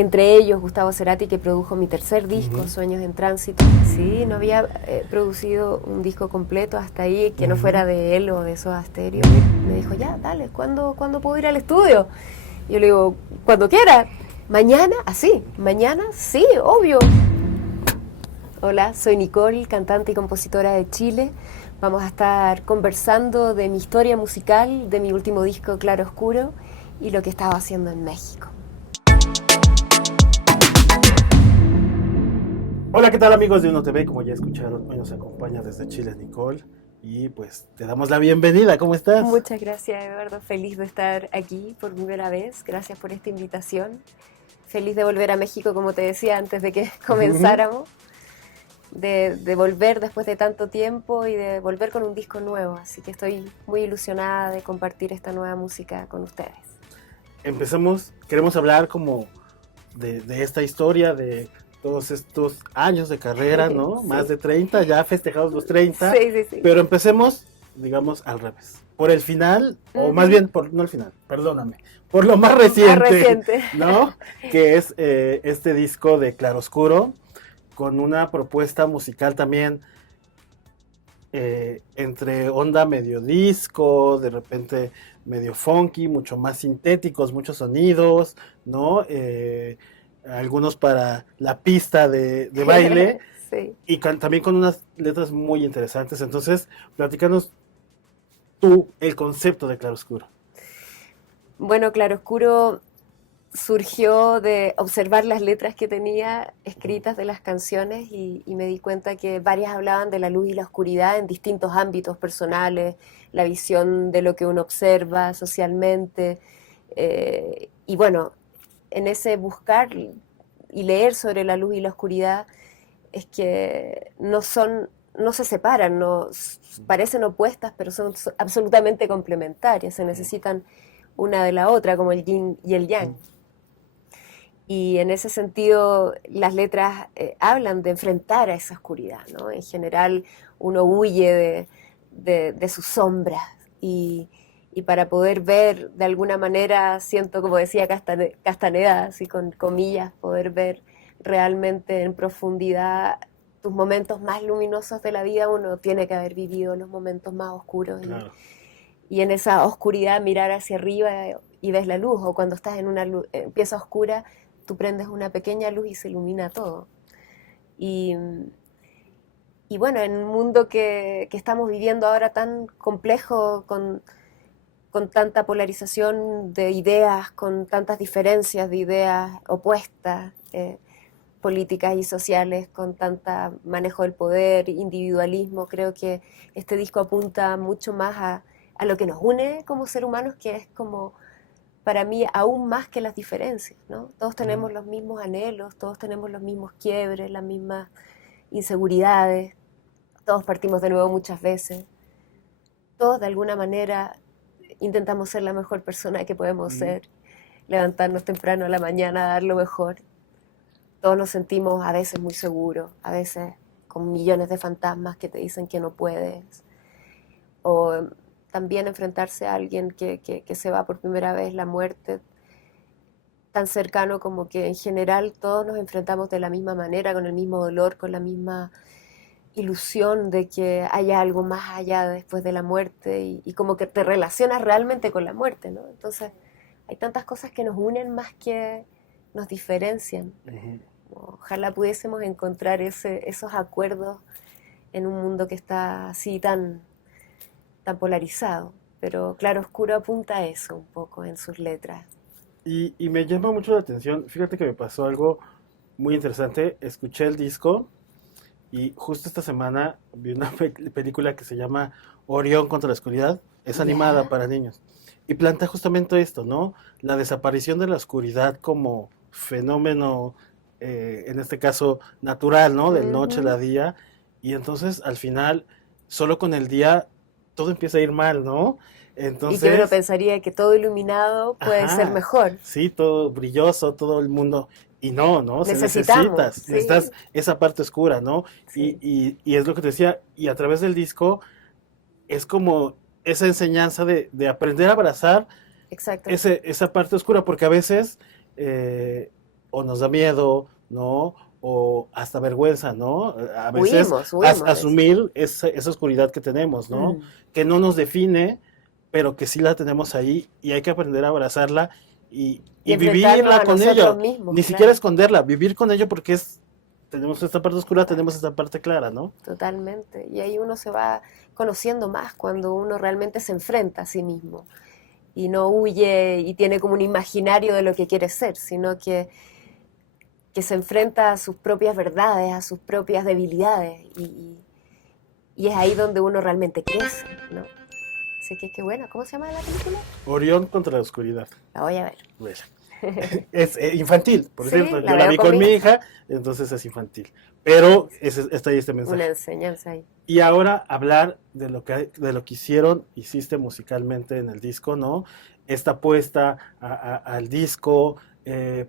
entre ellos Gustavo Cerati, que produjo mi tercer disco, Sueños en Tránsito. Sí, no había producido un disco completo hasta ahí que no fuera de él o de Soda Stereo. Me dijo, ya, dale, ¿cuándo puedo ir al estudio? Y yo le digo, cuando quiera. ¿Mañana? Así, mañana, sí, obvio. Hola, soy Nicole, cantante y compositora de Chile. Vamos a estar conversando de mi historia musical, de mi último disco Claro Oscuro y lo que estaba haciendo en México. Hola, ¿qué tal amigos de Uno TV? Como ya escucharon, hoy nos acompaña desde Chile Nicole y pues te damos la bienvenida. ¿Cómo estás? Muchas gracias, Eduardo. Feliz de estar aquí por primera vez. Gracias por esta invitación. Feliz de volver a México, como te decía antes de que comenzáramos. De volver después de tanto tiempo y de volver con un disco nuevo. Así que estoy muy ilusionada de compartir esta nueva música con ustedes. Empezamos, queremos hablar como de esta historia, de todos estos años de carrera, ¿no? Sí. Más de 30, ya festejados los 30. Sí. Pero empecemos, digamos, al revés. Por el final, o más bien, no el final, perdóname, por lo más reciente, ¿no? Que es este disco de Claroscuro, con una propuesta musical también entre onda medio disco, de repente medio funky, mucho más sintéticos, muchos sonidos, ¿no? Algunos para la pista de baile. Sí. Y también con unas letras muy interesantes. Entonces, platícanos tú el concepto de Claroscuro. Bueno, Claroscuro surgió de observar las letras que tenía escritas de las canciones y me di cuenta que varias hablaban de la luz y la oscuridad en distintos ámbitos personales, la visión de lo que uno observa socialmente. Y bueno, en ese buscar y leer sobre la luz y la oscuridad es que no se separan, parecen opuestas, pero son absolutamente complementarias, se necesitan una de la otra, como el yin y el yang. Y en ese sentido, las letras hablan de enfrentar a esa oscuridad, ¿no? En general, uno huye de sus sombras y para poder ver, de alguna manera, siento, como decía Castaneda, así con comillas, poder ver realmente en profundidad tus momentos más luminosos de la vida, uno tiene que haber vivido los momentos más oscuros. Claro. Y en esa oscuridad mirar hacia arriba y ves la luz, o cuando estás en una pieza oscura, tú prendes una pequeña luz y se ilumina todo. Y bueno, en un mundo que estamos viviendo ahora tan complejo, con tanta polarización de ideas, con tantas diferencias de ideas opuestas, políticas y sociales, con tanta manejo del poder, individualismo, creo que este disco apunta mucho más a lo que nos une como seres humanos, que es como, para mí, aún más que las diferencias, ¿no? Todos tenemos los mismos anhelos, todos tenemos los mismos quiebres, las mismas inseguridades, todos partimos de nuevo muchas veces, todos de alguna manera intentamos ser la mejor persona que podemos ser, levantarnos temprano a la mañana, dar lo mejor. Todos nos sentimos a veces muy seguros, a veces con millones de fantasmas que te dicen que no puedes. O también enfrentarse a alguien que se va por primera vez, la muerte, tan cercano como que en general todos nos enfrentamos de la misma manera, con el mismo dolor, con la misma ilusión de que haya algo más allá después de la muerte y como que te relacionas realmente con la muerte, ¿no? Entonces hay tantas cosas que nos unen más que nos diferencian. Ojalá pudiésemos encontrar esos acuerdos en un mundo que está así tan polarizado. Pero Claroscuro apunta a eso un poco en sus letras. Y me llama mucho la atención. Fíjate que me pasó algo muy interesante. Escuché el disco y justo esta semana vi una película que se llama Orión contra la oscuridad. Es animada para niños. Y plantea justamente esto, ¿no? La desaparición de la oscuridad como fenómeno, en este caso natural, ¿no? Del noche a la día. Y entonces al final, solo con el día, todo empieza a ir mal, ¿no? Entonces, y que uno pensaría que todo iluminado puede ser mejor. Sí, todo brilloso, todo el mundo. Y no, ¿no? Necesitas esa parte oscura, ¿no? Sí. Y es lo que te decía, y a través del disco es como esa enseñanza de aprender a abrazar esa parte oscura, porque a veces o nos da miedo, ¿no? O hasta vergüenza, ¿no? A veces Huimos de eso. asumir esa oscuridad que tenemos, ¿no? Mm. Que no nos define, pero que sí la tenemos ahí y hay que aprender a abrazarla Y y enfrentarnos vivirla a con nosotros ello. mismos, Ni siquiera claro. esconderla, vivir con ello porque tenemos esta parte oscura, tenemos esta parte clara, ¿no? Totalmente. Y ahí uno se va conociendo más cuando uno realmente se enfrenta a sí mismo y no huye y tiene como un imaginario de lo que quiere ser, sino que se enfrenta a sus propias verdades, a sus propias debilidades y es ahí donde uno realmente crece, ¿no? Así que qué bueno. ¿Cómo se llama la película? Orión contra la oscuridad. La voy a ver. Bueno, es infantil, por Sí, cierto. la Yo la veo vi con con mi mi hija. hija, entonces es infantil. Pero Sí, está ahí este una mensaje. enseñanza ahí. Y ahora hablar de lo que hiciste musicalmente en el disco, ¿no? Esta apuesta al disco,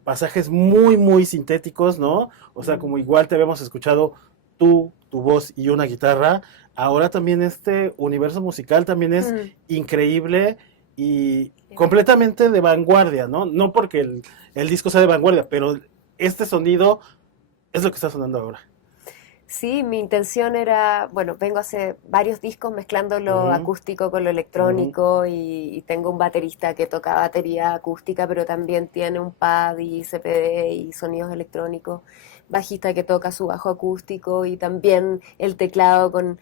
pasajes muy, muy sintéticos, ¿no? O sea, Mm. como igual te habíamos escuchado tú, tu voz y una guitarra, ahora también este universo musical también es Mm. increíble y Qué bueno. completamente de vanguardia, ¿no? No porque el disco sea de vanguardia, pero este sonido es lo que está sonando ahora. Sí, mi intención era, bueno, vengo hace varios discos mezclando lo Ujú, acústico con lo ujú, electrónico y tengo un baterista que toca batería acústica, pero también tiene un pad y CPD y sonidos electrónicos, bajista que toca su bajo acústico y también el teclado con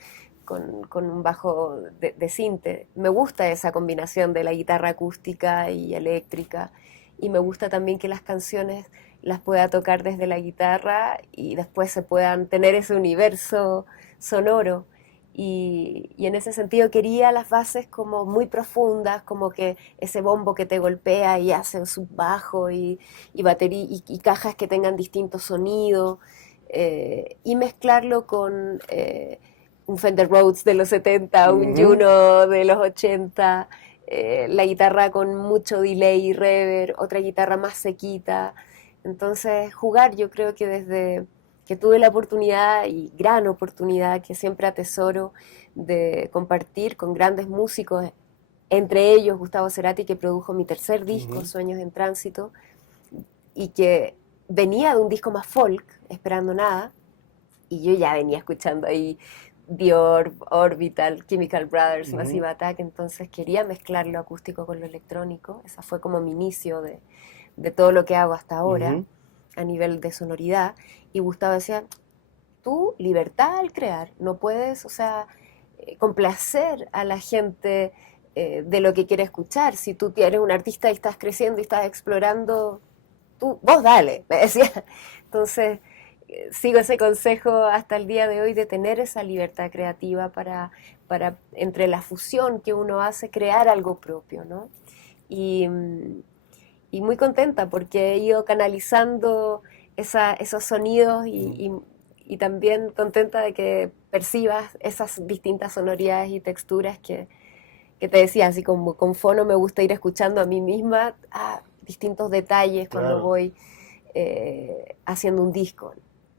un bajo de sinte. Me gusta esa combinación de la guitarra acústica y eléctrica y me gusta también que las canciones las pueda tocar desde la guitarra y después se puedan tener ese universo sonoro. Y en ese sentido quería las bases como muy profundas, como que ese bombo que te golpea y hace un subbajo y batería y cajas que tengan distintos sonidos y mezclarlo con un Fender Rhodes de los 70, un ujú. Juno de los 80, la guitarra con mucho delay y reverb, otra guitarra más sequita. Entonces, jugar, yo creo que desde que tuve la oportunidad y gran oportunidad que siempre atesoro de compartir con grandes músicos, entre ellos Gustavo Cerati, que produjo mi tercer disco, Ujú. Sueños en Tránsito, y que venía de un disco más folk, Esperando Nada, y yo ya venía escuchando ahí Dior, Orbital, Chemical Brothers, Ujú, Massive Attack, entonces quería mezclar lo acústico con lo electrónico, esa fue como mi inicio de todo lo que hago hasta ahora ujú. a nivel de sonoridad, y Gustavo decía, tú libertad al crear, no puedes, o sea, complacer a la gente de lo que quiere escuchar, si tú eres un artista y estás creciendo y estás explorando, tú, vos dale, me decía. Entonces, sigo ese consejo hasta el día de hoy de tener esa libertad creativa para entre la fusión que uno hace, crear algo propio, ¿no? Y, y muy contenta porque he ido canalizando esos sonidos Ujú. y también contenta de que percibas esas distintas sonoridades y texturas que te decía, así como con fono me gusta ir escuchando a mí misma distintos detalles cuando Claro, voy haciendo un disco.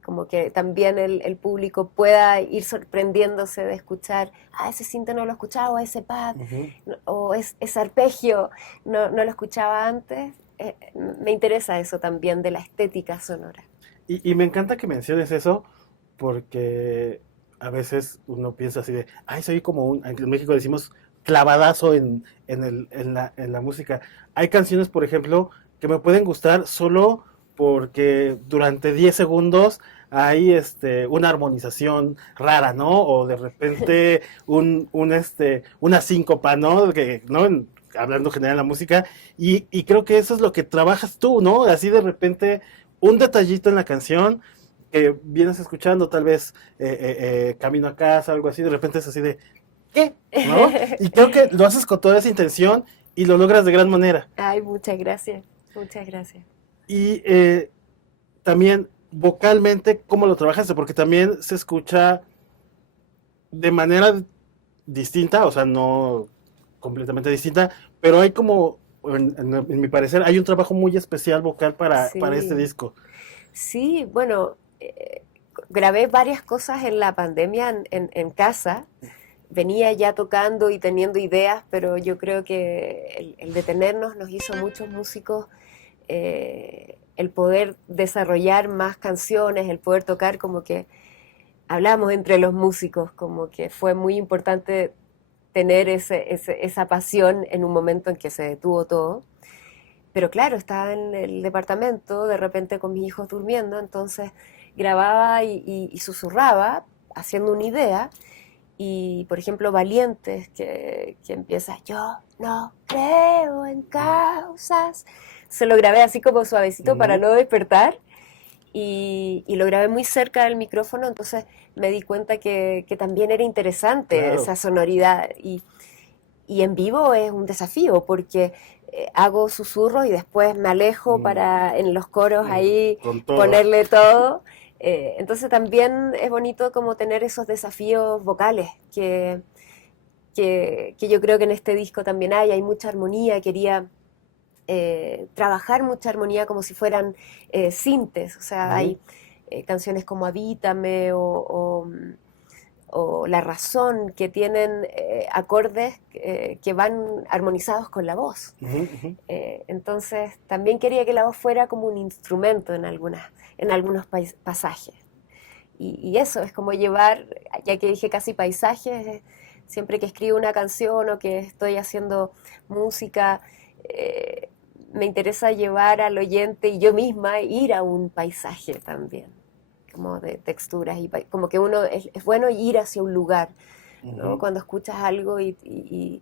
Como que también el público pueda ir sorprendiéndose de escuchar, ese cinte no lo escuchaba, o ese pad, ujú. o ese arpegio no lo escuchaba antes. Me interesa eso también de la estética sonora. Y me encanta que menciones eso porque a veces uno piensa así de, ay, soy como en México decimos clavadazo en la música. Hay canciones, por ejemplo, que me pueden gustar solo porque durante 10 segundos hay una armonización rara, ¿no? O de repente una síncopa, ¿no? Hablando general de la música, y creo que eso es lo que trabajas tú, ¿no? Así de repente un detallito en la canción que vienes escuchando, tal vez camino a casa, algo así, de repente es así de, ¿qué? ¿No? Y creo que lo haces con toda esa intención y lo logras de gran manera. Ay, muchas gracias, muchas gracias. Y también vocalmente, ¿cómo lo trabajaste? Porque también se escucha de manera distinta, o sea, no completamente distinta, pero hay como, en mi parecer, hay un trabajo muy especial vocal para este Sí, disco. sí, bueno, grabé varias cosas en la pandemia en casa. Venía ya tocando y teniendo ideas, pero yo creo que el detenernos nos hizo muchos músicos el poder desarrollar más canciones, el poder tocar, como que hablamos entre los músicos, como que fue muy importante tener esa pasión en un momento en que se detuvo todo. Pero claro, estaba en el departamento, de repente con mis hijos durmiendo, entonces grababa y susurraba, haciendo una idea, y por ejemplo Valientes, que empieza yo no creo en causas, se lo grabé así como suavecito para Ujú. no despertar, y lo grabé muy cerca del micrófono, entonces me di cuenta que también era interesante Claro. esa sonoridad, y en vivo es un desafío porque hago susurros y después me alejo Mm, para en los coros ahí con todo. ponerle todo. Entonces también es bonito como tener esos desafíos vocales que yo creo que en este disco también hay mucha armonía, quería trabajar mucha armonía como si fueran sintes, o sea, Ujú, hay canciones como Habítame o La Razón, que tienen acordes que van armonizados con la voz. ujú, ujú. Entonces, también quería que la voz fuera como un instrumento en algunos pasajes. Y eso es como llevar, ya que dije casi paisajes, siempre que escribo una canción o que estoy haciendo música, eh, me interesa llevar al oyente y yo misma ir a un paisaje también, como de texturas, y como que uno es bueno ir hacia un lugar, ¿no? Ujú. Cuando escuchas algo y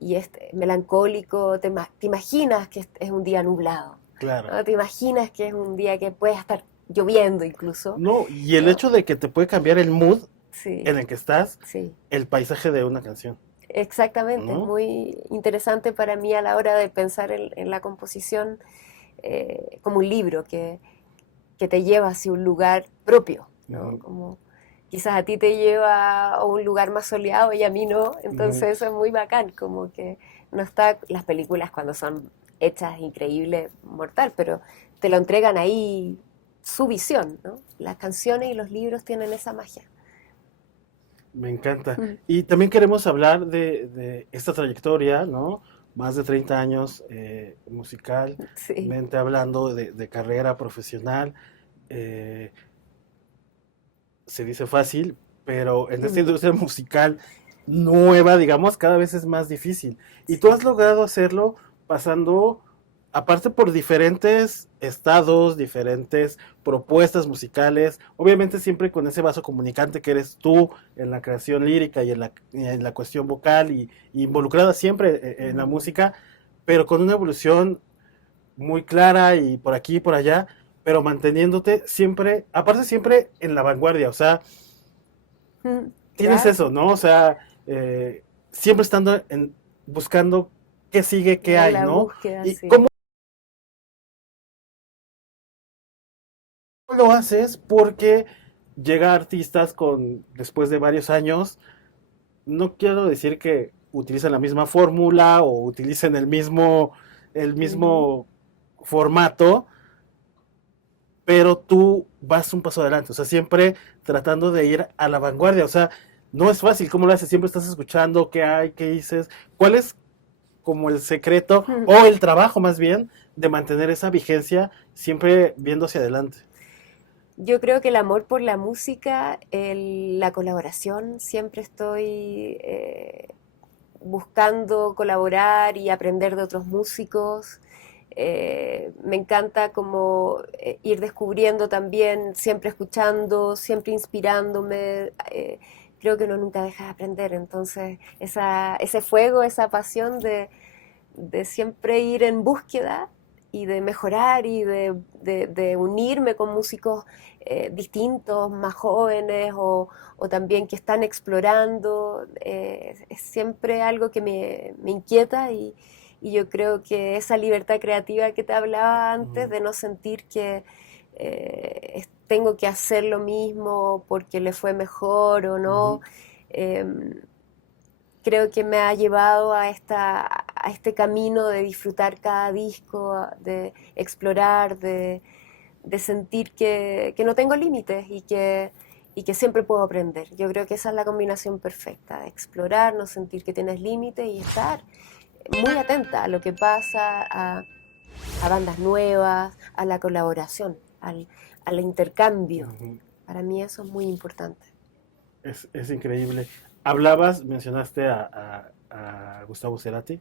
es melancólico, te imaginas que es un día nublado, Claro. ¿no? Te imaginas que es un día que puede estar lloviendo incluso, No, y el ¿no? hecho de que te puede cambiar el mood en Sí, el que estás, sí, el paisaje de una canción, exactamente. Es ¿no? muy interesante para mí a la hora de pensar en la composición como un libro que te lleva hacia un lugar propio, ¿no? Ujú, Como quizás a ti te lleva a un lugar más soleado y a mí no, ujú. entonces eso es muy bacán, como que no está las películas cuando son hechas increíbles, mortal, pero te lo entregan ahí su visión, ¿no? Las canciones y los libros tienen esa magia. Me encanta. Mm. Y también queremos hablar de esta trayectoria, ¿no? Más de 30 años Sí. musicalmente hablando de carrera profesional. Eh, Se dice fácil, pero en esta Mm. industria musical nueva, digamos, cada vez es más difícil. Y tú Sí. has logrado hacerlo pasando, aparte por diferentes estados, diferentes propuestas musicales, obviamente siempre con ese vaso comunicante que eres tú en la creación lírica y en la cuestión vocal y involucrada siempre en la Mm. música, pero con una evolución muy clara y por aquí y por allá, pero manteniéndote siempre, aparte siempre en la vanguardia, o sea, Mm. tienes eso, Gracias. ¿no? O sea, siempre estando buscando qué sigue, qué En hay, la ¿no? búsqueda, ¿Y sí. cómo lo haces? Porque llega artistas después de varios años, no quiero decir que utilicen la misma fórmula o utilicen el Ujú. mismo formato, pero tú vas un paso adelante, o sea, siempre tratando de ir a la vanguardia, o sea, no es fácil, ¿cómo lo haces? Siempre estás escuchando qué hay, qué dices, cuál es como el secreto o el trabajo más bien de mantener esa vigencia siempre viendo hacia adelante. Yo creo que el amor por la música, la colaboración, siempre estoy buscando colaborar y aprender de otros músicos. Me encanta como ir descubriendo también, siempre escuchando, siempre inspirándome. Creo que uno nunca deja de aprender, entonces ese fuego, esa pasión de siempre ir en búsqueda y de mejorar y de unirme con músicos distintos, más jóvenes o también que están explorando, es siempre algo que me inquieta y yo creo que esa libertad creativa que te hablaba antes, Mm, de no sentir que tengo que hacer lo mismo porque le fue mejor o no, ujú. eh, creo que me ha llevado a este camino de disfrutar cada disco, de explorar, de sentir que no tengo límites y que siempre puedo aprender. Yo creo que esa es la combinación perfecta, de explorar, no sentir que tienes límites y estar muy atenta a lo que pasa, a bandas nuevas, a la colaboración, al intercambio. Ujú. Para mí eso es muy importante. Es increíble. Mencionaste a Gustavo Cerati.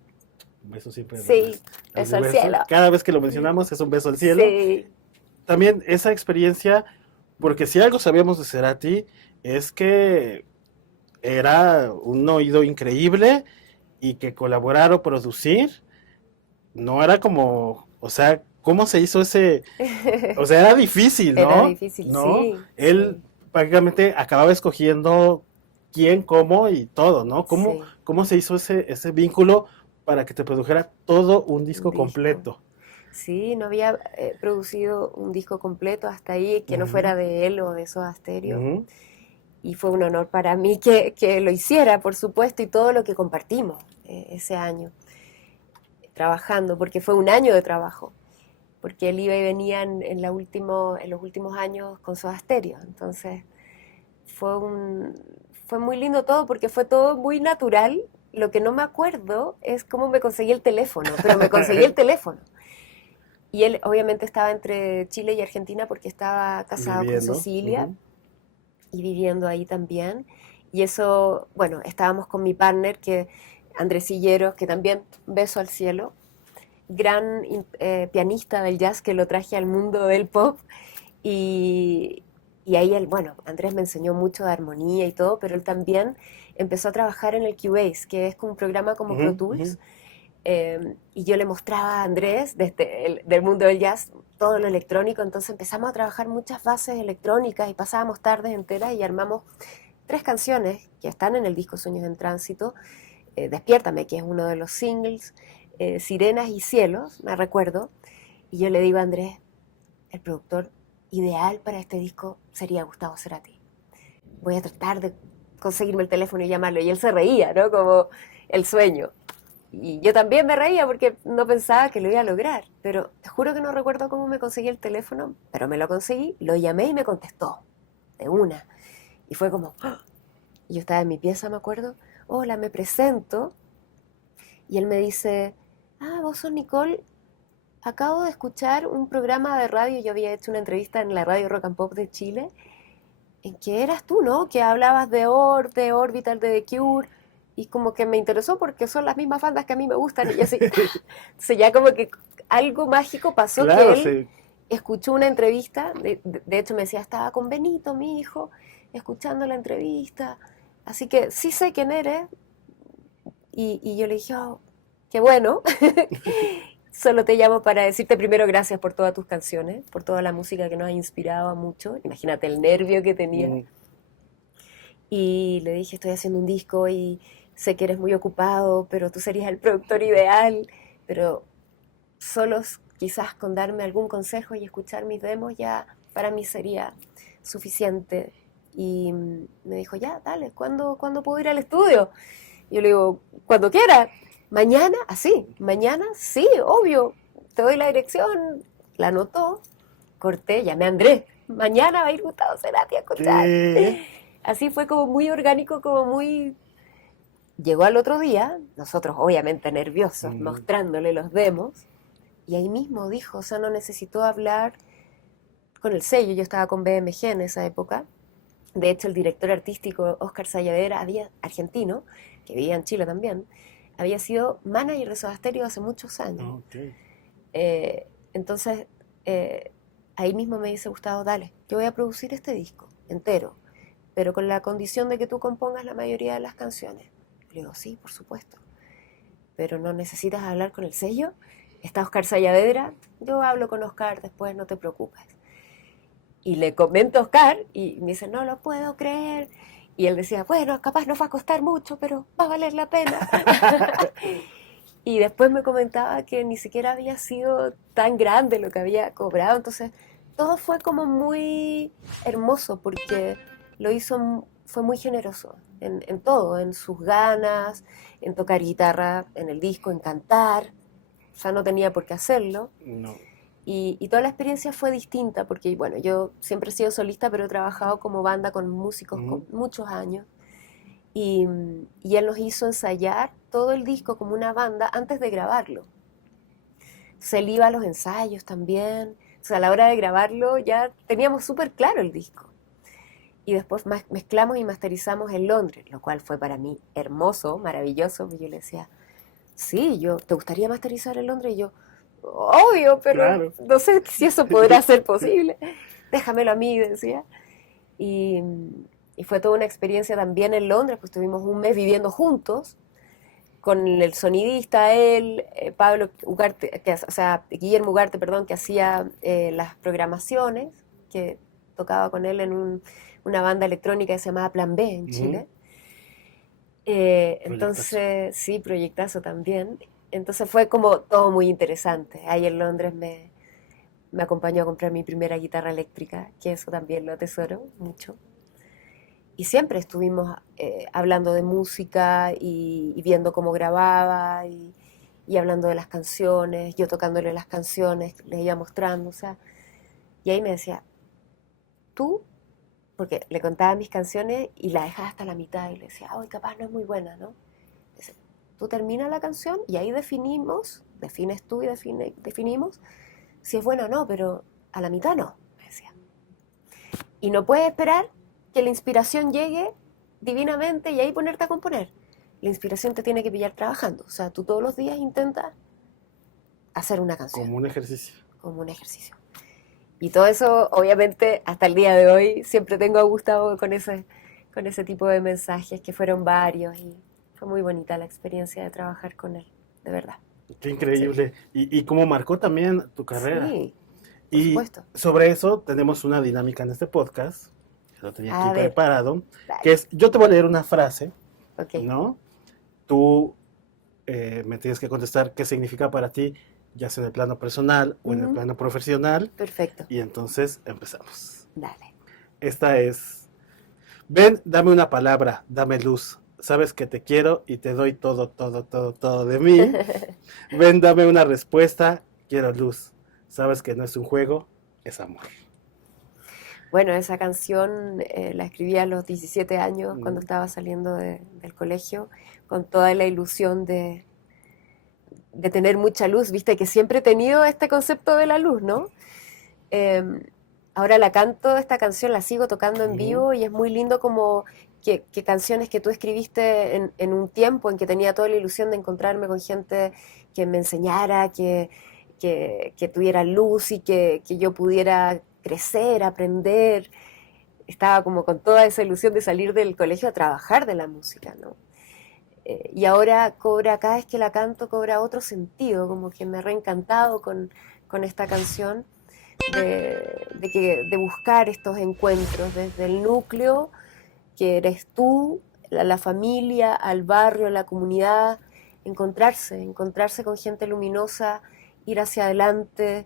Un beso siempre Sí, al beso al universo. cielo. Cada vez que lo mencionamos es un beso al cielo. Sí, También esa experiencia, porque si algo sabíamos de Cerati, es que era un oído increíble y que colaborar o producir no era como, o sea, ¿cómo se hizo ese? O sea, era difícil, era ¿no? difícil, ¿No? sí, Él sí, prácticamente acababa escogiendo quién, cómo y todo, ¿no? sí, ¿Cómo se hizo ese vínculo para que te produjera todo un un disco disco. completo? Sí, no había producido un disco completo hasta ahí que no Ujú, fuera de él o de Soda Stereo. ujú, Y fue un honor para mí que lo hiciera, por supuesto, y todo lo que compartimos ese año trabajando, porque fue un año de trabajo, porque él iba y venía en los últimos años con Soda Stereo. Entonces fue, fue muy lindo todo porque fue todo muy natural. Lo que no me acuerdo es cómo me conseguí el teléfono, pero me conseguí el teléfono. Y él obviamente estaba entre Chile y Argentina porque estaba casado con viviendo. Cecilia Ujú, y viviendo ahí también. Y eso, bueno, estábamos con mi partner, que Andrés Silleros, que también beso al cielo, gran pianista del jazz que lo traje al mundo del pop. Y, y ahí él, bueno, Andrés me enseñó mucho de armonía y todo, pero él también empezó a trabajar en el Cubase, que es como un programa como ujú, Pro ujú. Tools. Y yo le mostraba a Andrés, desde del mundo del jazz, todo lo electrónico. Entonces empezamos a trabajar muchas bases electrónicas y pasábamos tardes enteras y armamos 3 canciones que están en el disco Sueños en Tránsito. Despiértame, que es uno de los singles, Sirenas y Cielos, me recuerdo. Y yo le digo a Andrés, el productor ideal para este disco sería Gustavo Cerati. Voy a tratar de conseguirme el teléfono y llamarlo. Y él se reía, ¿no? Como el sueño. Y yo también me reía porque no pensaba que lo iba a lograr. Pero te juro que no recuerdo cómo me conseguí el teléfono, pero me lo conseguí, lo llamé y me contestó de una. Y fue como, ¡ah! Yo estaba en mi pieza, me acuerdo. Hola, me presento. Y él me dice, ah, vos sos Nicole. Acabo de escuchar un programa de radio. Yo había hecho una entrevista en la radio Rock and Pop de Chile, en que eras tú, ¿no? Que hablabas de Orbital, de The Cure. Y como que me interesó porque son las mismas bandas que a mí me gustan. Y yo así, entonces ya como que algo mágico pasó que Claro, él sí. escuchó una entrevista. De hecho me decía, estaba con Benito, mi hijo, escuchando la entrevista. Así que sí sé quién eres. Y yo le dije, oh, qué bueno. Solo te llamo para decirte primero gracias por todas tus canciones, por toda la música que nos ha inspirado a mucho. Imagínate el nervio que tenía. Mm, Y le dije, estoy haciendo un disco y sé que eres muy ocupado, pero tú serías el productor ideal. Pero solo quizás con darme algún consejo y escuchar mis demos ya para mí sería suficiente. Y me dijo, ya, dale, ¿cuándo puedo ir al estudio? Y yo le digo, cuando quiera. ¿Mañana? Así, mañana, sí, obvio. Te doy la dirección. La anotó, corté, llamé a Andrés. Mañana va a ir Gustavo Cerati a escuchar. sí. Así fue como muy orgánico, como muy... Llegó al otro día, nosotros obviamente nerviosos, Mm, mostrándole los demos, y ahí mismo dijo, o sea, no necesitó hablar con el sello, yo estaba con BMG en esa época. De hecho, el director artístico Oscar Sayadera, argentino, que vivía en Chile también, había sido manager de Soda Stereo hace muchos años. ok. Entonces, eh, ahí mismo me dice Gustavo, dale, yo voy a producir este disco entero, pero con la condición de que tú compongas la mayoría de las canciones. Le digo, sí, por supuesto, pero no necesitas hablar con el sello. Está Oscar Sayavedra, yo hablo con Oscar después, no te preocupes. Y le comento a Oscar y me dice, no lo puedo creer. Y él decía, bueno, capaz nos va a costar mucho, pero va a valer la pena. Y después me comentaba que ni siquiera había sido tan grande lo que había cobrado. Entonces, todo fue como muy hermoso porque lo hizo, fue muy generoso en todo, en sus ganas, en tocar guitarra en el disco, en cantar. O sea, no tenía por qué hacerlo. No. Y toda la experiencia fue distinta porque, bueno, yo siempre he sido solista, pero he trabajado como banda con músicos con Ujú. muchos años. Y, y él nos hizo ensayar todo el disco como una banda antes de grabarlo. Entonces él iba a los ensayos también. O sea, a la hora de grabarlo ya teníamos súper claro el disco. Y después mezclamos y masterizamos en Londres, lo cual fue para mí hermoso, maravilloso, porque yo le decía, sí, ¿te gustaría masterizar en Londres? Y yo, obvio, pero Claro. no sé si eso podrá ser posible. Déjamelo a mí, decía. Y, y fue toda una experiencia también en Londres, pues estuvimos un mes viviendo juntos, con el sonidista, él, Pablo Ugarte, o sea, Guillermo Ugarte, perdón, que hacía las programaciones, que tocaba con él en una banda electrónica que se llamaba Plan B en Chile. Proyectazo. Entonces, sí, proyectazo también. Entonces fue como todo muy interesante. Ahí en Londres me acompañó a comprar mi primera guitarra eléctrica, que eso también lo atesoro mucho. Y siempre estuvimos hablando de música y viendo cómo grababa y hablando de las canciones, yo tocándole las canciones, le iba mostrando, o sea, y ahí me decía, tú, porque le contaba mis canciones y la dejaba hasta la mitad y le decía, ay, capaz no es muy buena, ¿no? Dice, tú terminas la canción y ahí defines tú y definimos si es buena o no, pero a la mitad no, me decía. Y no puedes esperar que la inspiración llegue divinamente y ahí ponerte a componer. La inspiración te tiene que pillar trabajando. O sea, tú todos los días intentas hacer una canción, Como un ejercicio. como un ejercicio. Y todo eso, obviamente, hasta el día de hoy, siempre tengo a Gustavo con ese tipo de mensajes, que fueron varios, y fue muy bonita la experiencia de trabajar con él, de verdad. Qué Sí, increíble. Y cómo marcó también tu carrera. sí, por Y supuesto. sobre eso tenemos una dinámica en este podcast, que lo tenía aquí A ver, preparado, que dale. es, yo te voy a leer una frase, Ok. ¿no? Tú me tienes que contestar qué significa para ti, ya sea en el plano personal o en el Ujú. plano profesional, Perfecto. y entonces empezamos. Dale. Esta es, ven, dame una palabra, dame luz. Sabes que te quiero y te doy todo, todo, todo, todo de mí. Ven, dame una respuesta, quiero luz. Sabes que no es un juego, es amor. Bueno, esa canción la escribí a los 17 años cuando Mm. estaba saliendo del colegio, con toda la ilusión de tener mucha luz, viste que siempre he tenido este concepto de la luz, ¿no? Eh, Ahora la canto, esta canción la sigo tocando en Ujú. vivo y es muy lindo como que canciones que tú escribiste en un tiempo en que tenía toda la ilusión de encontrarme con gente que me enseñara, que tuviera luz y que yo pudiera crecer, aprender. Estaba como con toda esa ilusión de salir del colegio a trabajar de la música, ¿no? Y ahora cobra, cada vez que la canto, cobra otro sentido, como que me he reencantado con esta canción, de buscar estos encuentros desde el núcleo, que eres tú, la familia, al barrio, la comunidad, encontrarse con gente luminosa, ir hacia adelante,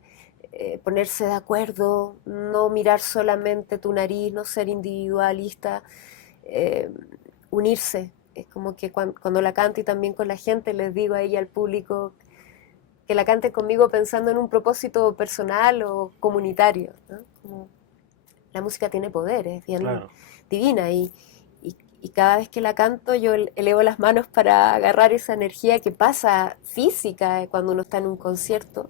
ponerse de acuerdo, no mirar solamente tu nariz, no ser individualista, eh, unirse. Es como que cuando la canto y también con la gente les digo a ella, al público, que la cante conmigo pensando en un propósito personal o comunitario, ¿no? Como la música tiene poder, es bien Claro. divina y cada vez que la canto yo elevo las manos para agarrar esa energía que pasa física cuando uno está en un concierto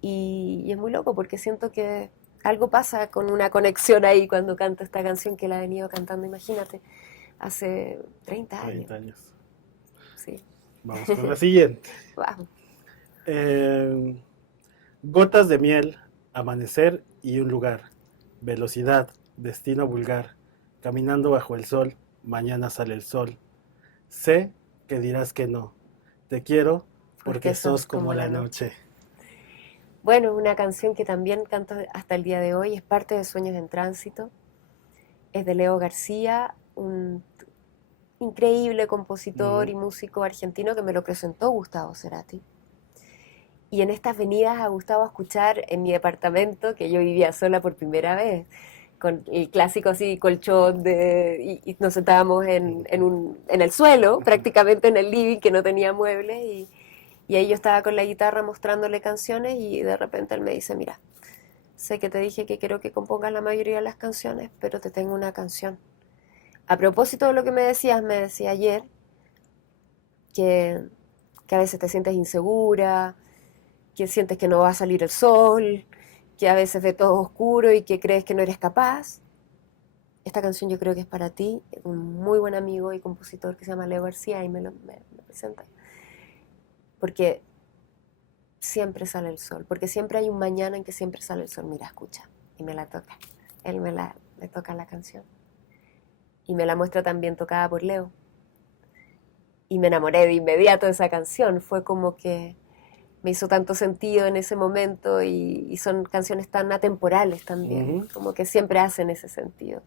y es muy loco porque siento que algo pasa con una conexión ahí cuando canto esta canción que la he venido cantando, imagínate, hace 30 años. 30 años. Sí, Vamos con la siguiente. wow. Eh, gotas de miel, amanecer y un lugar. Velocidad, destino vulgar. Caminando bajo el sol, mañana sale el sol. Sé que dirás que no. Te quiero porque Porque sos sos como como la la noche. noche. Bueno, una canción que también canto hasta el día de hoy, es parte de Sueños en Tránsito, es de Leo García, un increíble compositor Mm. y músico argentino que me lo presentó Gustavo Cerati. Y en estas venidas a Gustavo a escuchar en mi departamento, que yo vivía sola por primera vez, con el clásico así colchón y nos sentábamos en el suelo, prácticamente en el living que no tenía muebles y ahí yo estaba con la guitarra mostrándole canciones y de repente él me dice, mira, sé que te dije que quiero que compongas la mayoría de las canciones, pero te tengo una canción. A propósito de lo que me decía ayer, que, que a veces te sientes insegura, que sientes que no va a salir el sol, que a veces ves todo oscuro y que crees que no eres capaz. Esta canción yo creo que es para ti, un muy buen amigo y compositor que se llama Leo García y me presenta. Porque siempre sale el sol, porque siempre hay un mañana en que siempre sale el sol. Mira, escucha, y me la toca. Él me toca la canción. Y me la muestra también tocada por Leo. Y me enamoré de inmediato de esa canción. Fue como que me hizo tanto sentido en ese momento y son canciones tan atemporales también, como que siempre hacen ese sentido.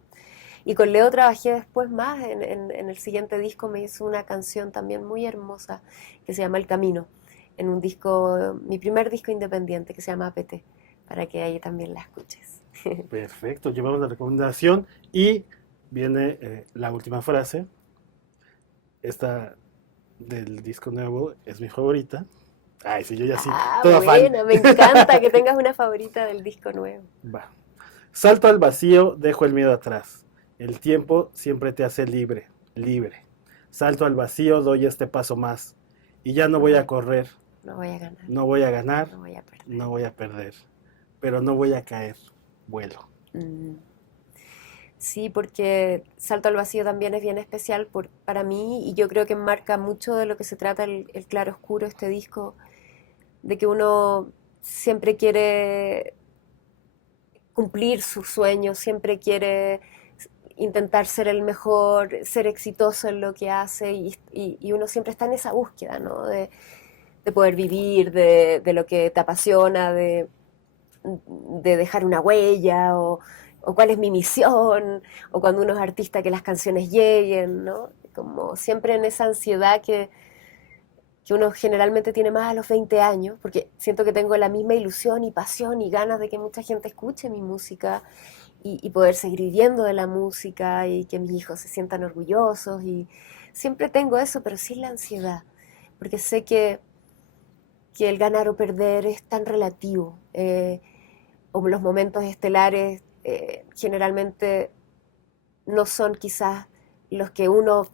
Y con Leo trabajé después más, en el siguiente disco me hizo una canción también muy hermosa que se llama El Camino, en un disco, mi primer disco independiente que se llama APT, para que ahí también la escuches. Perfecto, llevamos la recomendación y viene la última frase. Esta del disco nuevo es mi favorita. Ay, sí, yo ya sí, toda fan. Bueno, me encanta que tengas una favorita del disco nuevo. Va. Salto al vacío, dejo el miedo atrás. El tiempo siempre te hace libre, libre. Salto al vacío, doy este paso más. Y ya no voy a correr, No voy a ganar, no voy a ganar, no voy a perder. no voy a perder. Pero no voy a caer, vuelo. Sí, porque Salto al Vacío también es bien especial para mí y yo creo que marca mucho de lo que se trata el Claro Oscuro, este disco, de que uno siempre quiere cumplir sus sueños, siempre quiere intentar ser el mejor, ser exitoso en lo que hace y uno siempre está en esa búsqueda, ¿no? De poder vivir, de lo que te apasiona, de dejar una huella o cuál es mi misión, o cuando uno es artista que las canciones lleguen, ¿no? Como siempre en esa ansiedad que uno generalmente tiene más a los 20 años, porque siento que tengo la misma ilusión y pasión y ganas de que mucha gente escuche mi música y poder seguir viviendo de la música y que mis hijos se sientan orgullosos y siempre tengo eso, pero sin la ansiedad, porque sé que el ganar o perder es tan relativo, o los momentos estelares generalmente no son quizás los que uno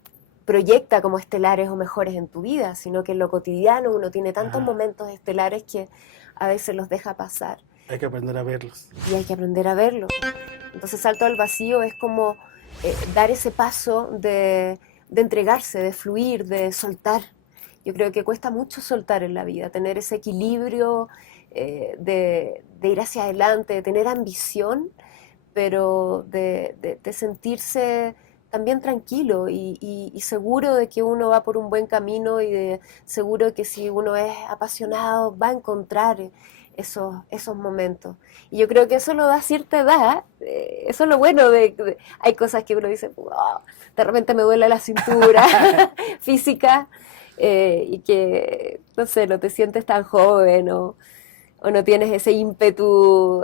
proyecta como estelares o mejores en tu vida, sino que en lo cotidiano uno tiene tantos momentos estelares que a veces los deja pasar. Hay que aprender a verlos. Y hay que aprender a verlos. Entonces Salto al Vacío es como dar ese paso de entregarse, de fluir, de soltar. Yo creo que cuesta mucho soltar en la vida, tener ese equilibrio de ir hacia adelante, de tener ambición, pero de sentirse también tranquilo y seguro de que uno va por un buen camino y seguro que si uno es apasionado va a encontrar esos momentos. Y yo creo que eso lo da cierta edad, eso es lo bueno hay cosas que uno dice, wow, de repente me duele la cintura física y que, no sé, no te sientes tan joven o no tienes ese ímpetu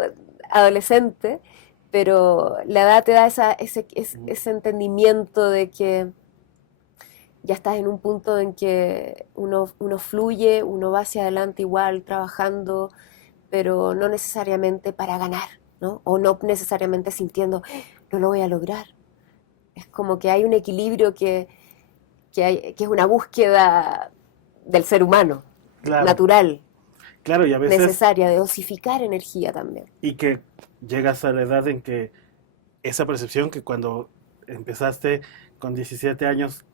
adolescente, pero la edad te da ese entendimiento de que ya estás en un punto en que uno fluye, uno va hacia adelante igual, trabajando, pero no necesariamente para ganar, ¿no? O no necesariamente sintiendo, no lo voy a lograr. Es como que hay un equilibrio que es una búsqueda del ser humano, Claro, natural, claro, y a veces, necesaria, de dosificar energía también. y que llegas a la edad en que esa percepción que cuando empezaste con 17 años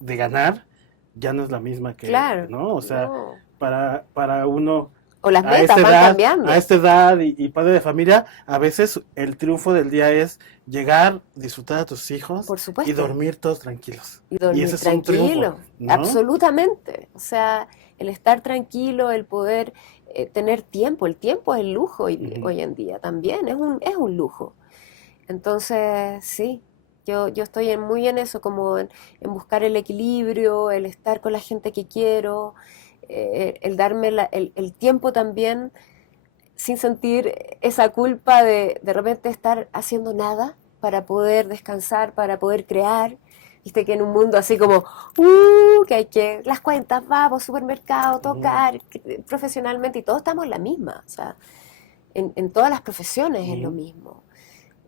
de ganar, ya no es la misma que, Claro, ¿no? O sea, no. para uno O las a metas esta van edad, cambiando. a esta edad y padre de familia, a veces el triunfo del día es llegar, disfrutar a tus hijos Por y supuesto. dormir todos tranquilos. Y Y dormir ese es un triunfo, tranquilo, ¿no? absolutamente. O sea, el estar tranquilo, el poder tener tiempo, el tiempo es el lujo hoy en día también, es un lujo. Entonces, sí, yo estoy muy en eso, como en buscar el equilibrio, el estar con la gente que quiero, el darme el tiempo también sin sentir esa culpa de repente estar haciendo nada para poder descansar, para poder crear. Viste que en un mundo así como, que hay que, las cuentas, vamos, supermercado, tocar, profesionalmente, y todos estamos en la misma, o sea, en todas las profesiones es lo mismo.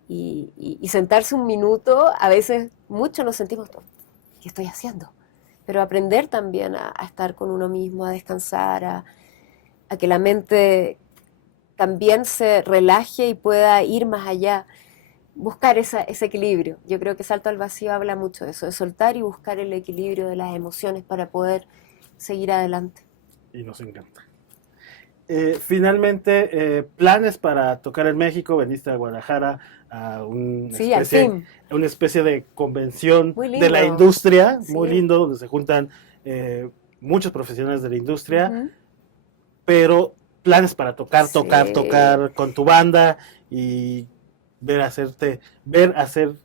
Y sentarse un minuto, a veces mucho nos sentimos, ¿qué estoy haciendo? Pero aprender también a estar con uno mismo, a descansar, a que la mente también se relaje y pueda ir más allá, buscar ese equilibrio. Yo creo que Salto al Vacío habla mucho de eso, de soltar y buscar el equilibrio de las emociones para poder seguir adelante. Y nos encanta. Finalmente, planes para tocar en México. Veniste a Guadalajara a Sí, al fin. una especie de convención Muy de la lindo. industria, Sí. muy lindo, donde se juntan muchos profesionales de la industria, Ujú. pero planes para tocar, Sí. tocar con tu banda y ver hacer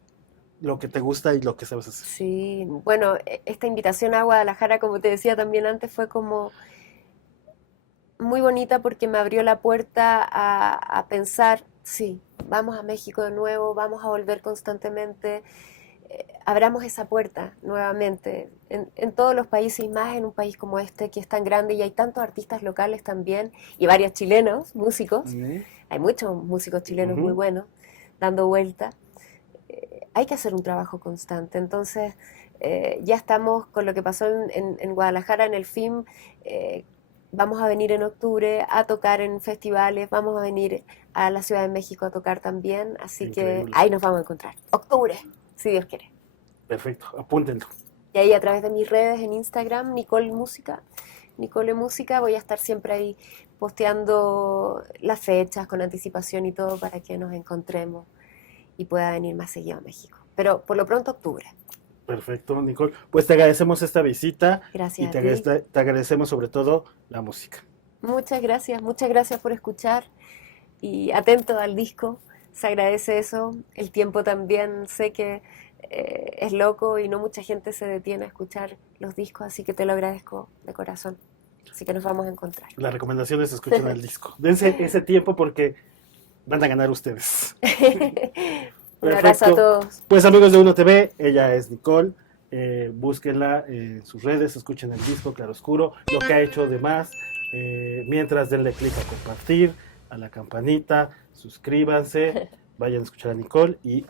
lo que te gusta y lo que sabes hacer. Sí, bueno, esta invitación a Guadalajara, como te decía también antes, fue como muy bonita porque me abrió la puerta a pensar, sí, vamos a México de nuevo, vamos a volver constantemente, abramos esa puerta nuevamente en todos los países y más en un país como este que es tan grande y hay tantos artistas locales también y varios chilenos, músicos, hay muchos músicos chilenos muy buenos dando vuelta. Hay que hacer un trabajo constante, entonces ya estamos con lo que pasó en Guadalajara en el FIM, vamos a venir en octubre a tocar en festivales, vamos a venir a la Ciudad de México a tocar también, así Increíble. que ahí nos vamos a encontrar. Octubre, si Dios quiere. Perfecto, apúntenlo. Y ahí a través de mis redes en Instagram, Nicole Música, voy a estar siempre ahí posteando las fechas con anticipación y todo para que nos encontremos y pueda venir más seguido a México. Pero por lo pronto octubre. Perfecto, Nicole. Pues te agradecemos esta visita. Gracias y te, a ti. te agradecemos sobre todo la música. Muchas gracias por escuchar y atento al disco. Se agradece eso. El tiempo también sé que es loco y no mucha gente se detiene a escuchar los discos, así que te lo agradezco de corazón. Así que nos vamos a encontrar. La recomendación es escuchen el disco. Dense ese tiempo porque van a ganar ustedes. Un abrazo a todos. Pues amigos de Uno TV, ella es Nicole. Búsquenla en sus redes, escuchen el disco Claroscuro, lo que ha hecho de más. Mientras denle clic a compartir, a la campanita, suscríbanse, vayan a escuchar a Nicole y